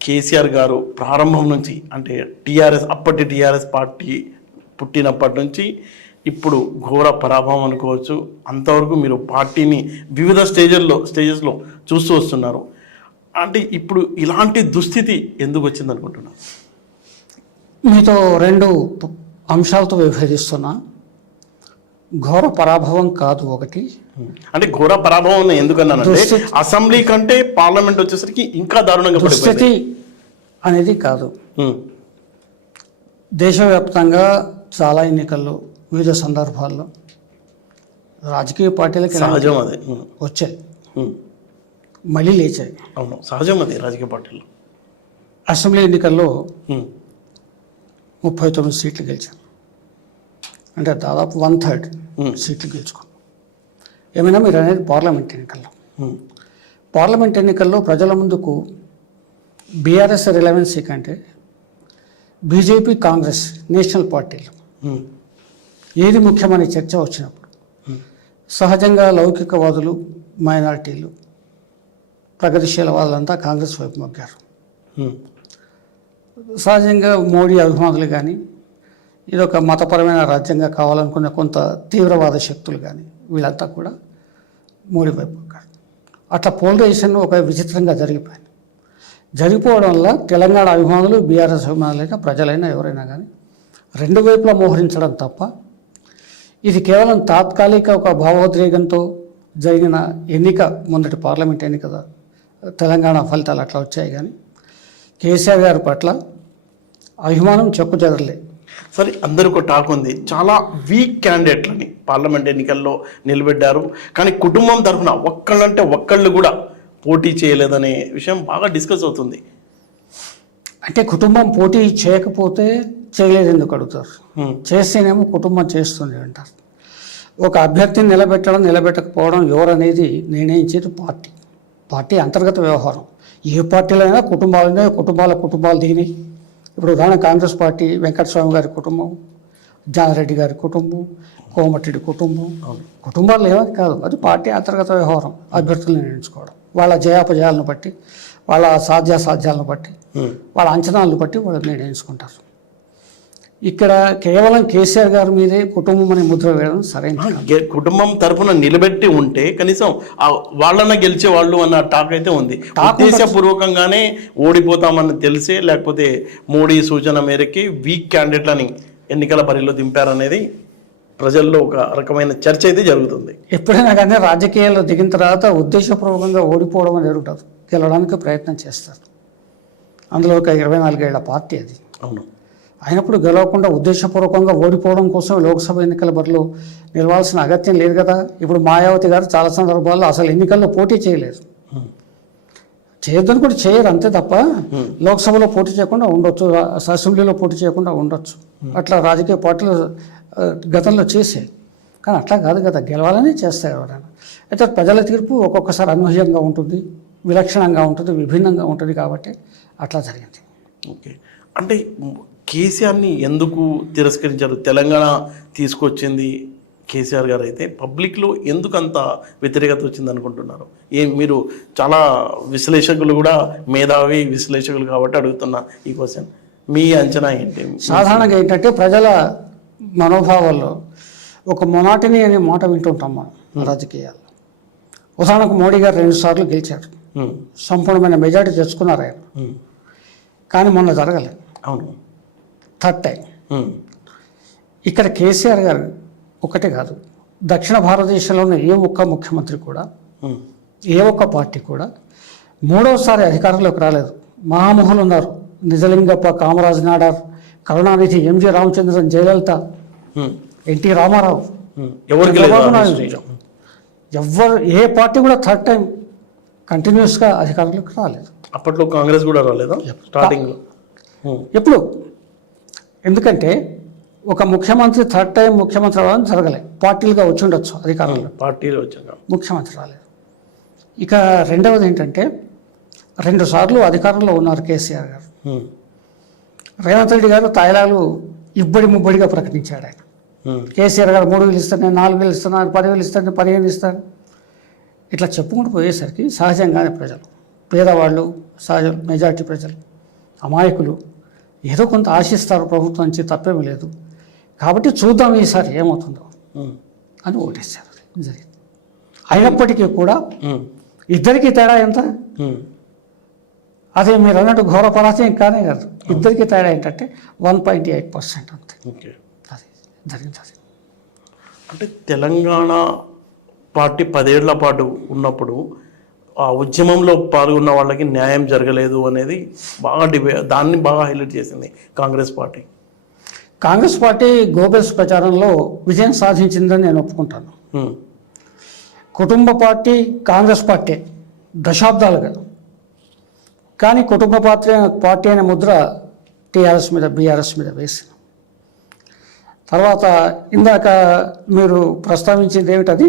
కేసీఆర్ గారు ప్రారంభం నుంచి అంటే అప్పటి టీఆర్ఎస్ పార్టీ పుట్టినప్పటి నుంచి ఇప్పుడు ఘోర పరాభవం అనుకోవచ్చు. అంతవరకు మీరు పార్టీని వివిధ స్టేజెస్లో చూస్తూ వస్తున్నారు. అంటే ఇప్పుడు ఇలాంటి దుస్థితి ఎందుకు వచ్చింది అనుకుంటున్నారు? మీతో రెండు అంశాలతో విభేదిస్తున్నా. ఘోర పరాభవం కాదు ఒకటి. అంటే ఘోర పరాభవం ఎందుకన్నానంటే అసెంబ్లీ కంటే పార్లమెంట్ వచ్చేసరికి ఇంకా దారుణంగా దుస్థితి అనేది కాదు. దేశవ్యాప్తంగా చాలా ఎన్నికల్లో వివిధ సందర్భాల్లో రాజకీయ పార్టీలకి సహజం అది వచ్చాయి, మళ్ళీ లేచాయి. అవును, సహజం అది రాజకీయ పార్టీలు. అసెంబ్లీ ఎన్నికల్లో 39 సీట్లు గెలిచాం, అంటే దాదాపు 1/3 సీట్లు గెలుచుకున్నాం. ఏమైనా మీరు అనేది పార్లమెంట్ ఎన్నికల్లో ప్రజల ముందుకు బీఆర్ఎస్ రిలవెన్సీ కంటే బీజేపీ, కాంగ్రెస్, నేషనల్ పార్టీలు ఏది ముఖ్యమనే చర్చ వచ్చినప్పుడు సహజంగా లౌకికవాదులు, మైనారిటీలు, ప్రగతిశీల వాళ్ళంతా కాంగ్రెస్ వైపు మొగ్గారు. సహజంగా మోడీ అభిమానులు కానీ ఇదొక మతపరమైన రాజ్యంగా కావాలనుకునే కొంత తీవ్రవాద శక్తులు కానీ వీళ్ళంతా కూడా మోడీ వైపు మొగ్గారు. అట్లా పోలరైజేషన్ ఒక విచిత్రంగా జరిగిపోవడం వల్ల తెలంగాణ అభిమానులు, బీఆర్ఎస్ అభిమానులైనా, ప్రజలైనా, ఎవరైనా కానీ రెండు వైపులా మోహరించడం తప్ప ఇది కేవలం తాత్కాలిక ఒక భావోద్రేకంతో జరిగిన ఎన్నిక, మొదటి పార్లమెంట్ ఎన్నిక తెలంగాణ ఫలితాలు అట్లా వచ్చాయి. కానీ కేసీఆర్ గారి పట్ల అభిమానం చెక్కుచెదరలే. సరే, అందరికీ టాక్ ఉంది, చాలా వీక్ క్యాండిడేట్లని పార్లమెంట్ ఎన్నికల్లో నిలబెట్టారు. కానీ కుటుంబం తరఫున ఒక్కళ్ళు కూడా పోటీ చేయలేదనే విషయం బాగా డిస్కస్ అవుతుంది. అంటే కుటుంబం పోటీ చేయకపోతే చేయలేదు ఎందుకు అడుగుతారు? చేస్తేనేమో కుటుంబం చేస్తుంది అంటారు. ఒక అభ్యర్థిని నిలబెట్టకపోవడం ఎవరనేది నిర్ణయించేది పార్టీ అంతర్గత వ్యవహారం. ఏ పార్టీలో అయినా కుటుంబాలు దిగినాయి. ఇప్పుడు ఉదాహరణ కాంగ్రెస్ పార్టీ వెంకటస్వామి గారి కుటుంబం, జానారెడ్డి గారి కుటుంబం, కోమటిరెడ్డి కుటుంబాలు ఏమని కాదు, అది పార్టీ అంతర్గత వ్యవహారం. అభ్యర్థులను నిర్ణయించుకోవడం వాళ్ళ జయాపజయాలను బట్టి, వాళ్ళ సాధ్యాసాధ్యాలను బట్టి, వాళ్ళ అంచనాలను బట్టి వాళ్ళు నిర్ణయించుకుంటారు. ఇక్కడ కేవలం కేసీఆర్ గారి మీదే కుటుంబం అనే ముద్ర వేయడం సరైన. కుటుంబం తరఫున నిలబెట్టి ఉంటే కనీసం వాళ్ళన్న గెలిచే వాళ్ళు అన్న టాక్ అయితే ఉంది. ఉద్దేశపూర్వకంగానే ఓడిపోతామని తెలిసే, లేకపోతే మోడీ సూచన మేరకి వీక్ క్యాండిడేట్లని ఎన్నికల బరిలో దింపారనేది ప్రజల్లో ఒక రకమైన చర్చ అయితే జరుగుతుంది. ఎప్పుడైనా కానీ రాజకీయాల్లో దిగిన తర్వాత ఉద్దేశపూర్వకంగా ఓడిపోవడం అనేది ఉంటుంది, గెలవడానికి ప్రయత్నం చేస్తారు. అందులో ఒక 24 ఏళ్ల పార్టీ అది. అవును, అయినప్పుడు గెలవకుండా ఉద్దేశపూర్వకంగా ఓడిపోవడం కోసం లోక్సభ ఎన్నికల బరిలో నిలవాల్సిన అగత్యం లేదు కదా. ఇప్పుడు మాయావతి గారు చాలా సందర్భాల్లో అసలు ఎన్నికల్లో పోటీ చేయలేదు, చేయొద్దని కూడా చేయరు, అంతే తప్ప లోక్సభలో పోటీ చేయకుండా ఉండొచ్చు, అసెంబ్లీలో పోటీ చేయకుండా ఉండొచ్చు. అట్లా రాజకీయ పార్టీలు గతంలో చేసే. కానీ అట్లా కాదు కదా, గెలవాలని చేస్తారు ఎవరైనా. అయితే ప్రజల తీర్పు ఒక్కొక్కసారి అనూహ్యంగా ఉంటుంది, విలక్షణంగా ఉంటుంది, విభిన్నంగా ఉంటుంది. కాబట్టి అట్లా జరిగింది. ఓకే, అంటే కేసీఆర్ని ఎందుకు తిరస్కరించారు? తెలంగాణ తీసుకొచ్చింది కేసీఆర్ గారు అయితే పబ్లిక్లో ఎందుకు అంత వ్యతిరేకత వచ్చింది అనుకుంటున్నారు? మీరు చాలా విశ్లేషకులు కూడా మేధావి విశ్లేషకులు కాబట్టి అడుగుతున్నా ఈ క్వశ్చన్. మీ అంచనా ఏంటి? సాధారణంగా ఏంటంటే ప్రజల మనోభావాల్లో ఒక మొనాటిని అనే మాట వింటుంటాం మనం రాజకీయాల్లో. ఉదాహరణకు మోడీ గారు 2 సార్లు గెలిచారు, సంపూర్ణమైన మెజార్టీ తెచ్చుకున్నారు ఆయన. కానీ మొన్న జరగలేదు. అవును, 3rd టైం. ఇక్కడ కేసీఆర్ గారు ఒకటే కాదు, దక్షిణ భారతదేశంలోని ఏ ఒక్క ముఖ్యమంత్రి కూడా, ఏ ఒక్క పార్టీ కూడా 3వసారి అధికారంలోకి రాలేదు. మహామహులు ఉన్నారు, నిజలింగప్ప, కామరాజ్ నాడార్, కరుణానిధి, ఎంజి రామచంద్రన్, జయలలిత, ఎన్టీ రామారావు, ఎవరు ఏ పార్టీ కూడా 3rd టైం కంటిన్యూస్గా అధికారంలోకి రాలేదు. అప్పట్లో కాంగ్రెస్ కూడా రాలేదా స్టార్టింగ్లో? ఎప్పుడు? ఎందుకంటే ఒక ముఖ్యమంత్రి 3rd టైం ముఖ్యమంత్రి రావడం జరగలేదు. పార్టీలుగా వచ్చి ఉండొచ్చు అధికారంలో, పార్టీలు వచ్చాక ముఖ్యమంత్రి రాలేదు. ఇక రెండవది ఏంటంటే 2 సార్లు అధికారంలో ఉన్నారు కేసీఆర్ గారు. రేవంత్ రెడ్డి గారు తాయిలాలు ముబ్బడిగా ప్రకటించాడు ఆయన. కేసీఆర్ గారు 3,000 ఇస్తాను, నేను 4,000 ఇస్తాను, 10,000 ఇస్తాను, 15 ఇస్తాను, ఇట్లా చెప్పుకుంటూ పోయేసరికి సహజంగానే ప్రజలు, పేదవాళ్ళు, సహజ మెజార్టీ ప్రజలు అమాయకులు, ఏదో కొంత ఆశిస్తారు ప్రభుత్వం నుంచి, తప్పేమీ లేదు. కాబట్టి చూద్దాం ఈసారి ఏమవుతుందో అని ఓటేశారు. జరిగింది. అయినప్పటికీ కూడా ఇద్దరికీ తేడా ఎంత? అదే మీరు అన్నట్టు ఘోర పరాజయం కానే కాదు. ఇద్దరికీ తేడా ఏంటంటే 1.8% అంతే. ఓకే. అది జరిగింది. అది అంటే తెలంగాణ పార్టీ 10 ఏళ్ల పాటు ఉన్నప్పుడు ఆ ఉద్యమంలో పాల్గొన్న వాళ్ళకి న్యాయం జరగలేదు అనేది బాగా దాన్ని బాగా హైలైట్ చేసింది Congress party. Congress party Goebbels ప్రచారంలో విజయం సాధించిందని నేను ఒప్పుకుంటాను. కుటుంబ పార్టీ కాంగ్రెస్ పార్టీ దశాబ్దాలుగా, కానీ కుటుంబ పార్టీ అనే ముద్ర టీఆర్ఎస్ మీద, బీఆర్ఎస్ మీద వేసింది. తర్వాత ఇందాక మీరు ప్రస్తావించింది ఏమిటది?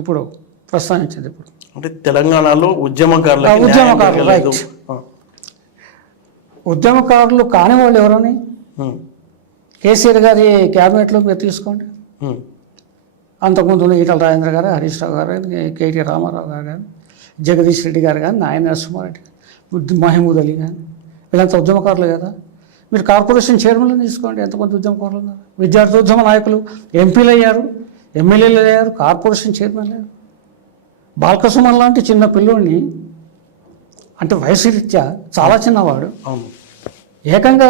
ఇప్పుడు ప్రస్తావించింది ఇప్పుడు అంటే తెలంగాణలో ఉద్యమకారులు రైట్. ఉద్యమకారులు కాని వాళ్ళు ఎవరని కేసీఆర్ గారి క్యాబినెట్లో మీరు తీసుకోండి. అంతకుముందు ఈటల రాజేంద్ర గారు, హరీష్ రావు గారు, కేటీ రామారావు గారు కానీ, జగదీష్ రెడ్డి గారు కానీ, నాయన నరసింహారెడ్డి, మహమూద్ అలీ కానీ, వీళ్ళంతా ఉద్యమకారులు కదా. మీరు కార్పొరేషన్ చైర్మన్లు తీసుకోండి, ఎంతమంది ఉద్యమకారులు ఉన్నారు. విద్యార్థి నాయకులు ఎంపీలు అయ్యారు, ఎమ్మెల్యేలు అయ్యారు, కార్పొరేషన్ చైర్మన్లు అయ్యారు. బాలకృష్ణ లాంటి చిన్న పిల్లోడిని, అంటే వయసు రీత్యా చాలా చిన్నవాడు, ఏకంగా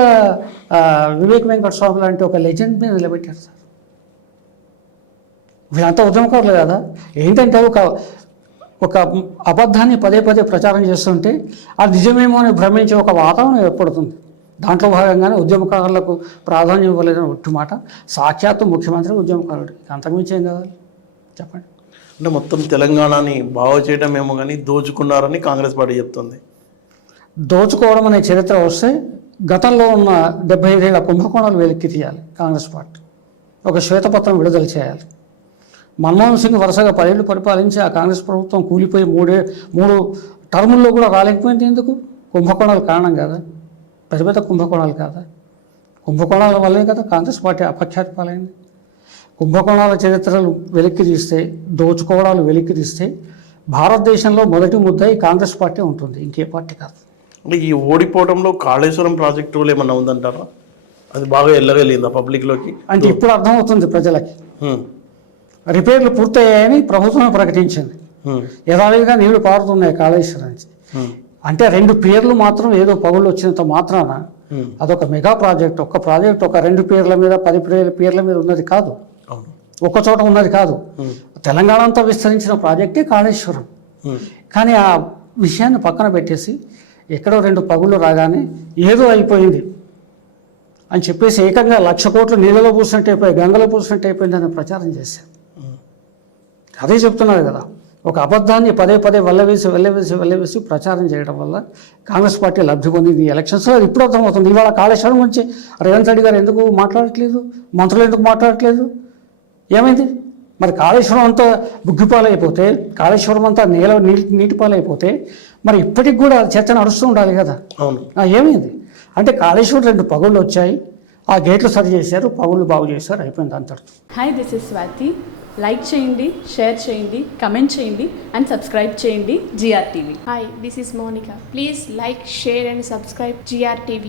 వివేక్ వెంకట స్వామి లాంటి ఒక లెజెండ్ మీద నిలబెట్టారు సార్. వీళ్ళంతా ఉద్యమకారులు కదా. ఏంటంటే ఒక అబద్ధాన్ని పదే పదే ప్రచారం చేస్తుంటే అది నిజమేమో అని భ్రమించే ఒక వాతావరణం ఏర్పడుతుంది. దాంట్లో భాగంగానే ఉద్యమకారులకు ప్రాధాన్యం ఇవ్వలేదని ఒట్టి మాట. సాక్షాత్తు ముఖ్యమంత్రి ఉద్యమకారుడు, అంతకుమించి ఏం కావాలి చెప్పండి. అంటే మొత్తం తెలంగాణని బాగు చేయడం ఏమో కానీ దోచుకున్నారని కాంగ్రెస్ పార్టీ చెప్తుంది. దోచుకోవడం అనే చరిత్ర వస్తే గతంలో ఉన్న 75 ఏళ్ల కుంభకోణాలు వెలికి తీయాలి కాంగ్రెస్ పార్టీ. ఒక శ్వేతపత్రం విడుదల చేయాలి. మన్మోహన్ సింగ్ వరుసగా 10 ఏళ్ళు పరిపాలించి ఆ కాంగ్రెస్ ప్రభుత్వం కూలిపోయి మూడు టర్ముల్లో కూడా రాలేకపోయింది. ఎందుకు? కుంభకోణాలు కారణం కదా, పెద్ద పెద్ద కుంభకోణాలు కాదా? కుంభకోణాల వల్లే కదా కాంగ్రెస్ పార్టీ అపఖ్యాతి పాలైంది. కుంభకోణాల చరిత్రలు వెలికి తీస్తే, దోచుకోవడాలు వెలికి తీస్తే భారతదేశంలో మొదటి ముద్దాయి కాంగ్రెస్ పార్టీ ఉంటుంది, ఇంకే పార్టీ కాదు. అంటే ఈ ఓడిపోవడంలో కాళేశ్వరం ప్రాజెక్టు రూల్ ఏమన్నా ఉందంటారా? అది బాగా ఎల్లగలిగిందా పబ్లిక్లోకి? అంటే ఇప్పుడు అర్థమవుతుంది ప్రజలకి. రిపేర్లు పూర్తయ్యాయని ప్రభుత్వమే ప్రకటించింది. యథావిధిగా నీళ్లు పారుతున్నాయి కాళేశ్వరానికి. అంటే 2 పేర్లు మాత్రం ఏదో పగుళ్ళు వచ్చినంత మాత్రాన అదొక మెగా ప్రాజెక్ట్. ఒక్క ప్రాజెక్ట్ ఒక 2 పేర్ల మీద 10 పేర్ల మీద ఉన్నది కాదు, ఒక్క చోట ఉన్నది కాదు. తెలంగాణ అంతా విస్తరించిన ప్రాజెక్టే కాళేశ్వరం. కానీ ఆ విషయాన్ని పక్కన పెట్టేసి ఎక్కడో 2 పగుళ్ళు రాగానే ఏదో అయిపోయింది అని చెప్పేసి ఏకంగా 1,00,000 కోట్లు నీళ్ళలో పూసినట్టు అయిపోయి, గంగలో పూసినట్టు అయిపోయిందని ప్రచారం చేశారు. అదే చెప్తున్నారు కదా, ఒక అబద్ధాన్ని పదే పదే వెళ్ళవేసి ప్రచారం చేయడం వల్ల కాంగ్రెస్ పార్టీ లబ్ధి పొందింది ఎలక్షన్స్లో. అది ఇప్పుడు అర్థమవుతుంది. ఇవాళ కాళేశ్వరం గురించి రేవంత్ రెడ్డి గారు ఎందుకు మాట్లాడట్లేదు, మంత్రులు ఎందుకు మాట్లాడట్లేదు, ఏమైంది? మరి కాళేశ్వరం అంతా బుగ్గిపాలైపోతే, కాళేశ్వరం అంతా నీటిపాలైపోతే మరి ఇప్పటికి కూడా చర్చ నడుస్తూ ఉండాలి కదా. అవును, ఏమైంది అంటే కాళేశ్వరం 2 పగుళ్ళు వచ్చాయి, ఆ గేట్లు సరి చేశారు, పగుళ్ళు బాగు చేశారు, అయిపోయింది అంతటితో. Hi, this is Swathi. Like చేయండి, షేర్ చేయండి, కమెంట్ చేయండి అండ్ సబ్స్క్రైబ్ చేయండి GRTV. Hi, this is Monica. Please like, share and subscribe GRTV.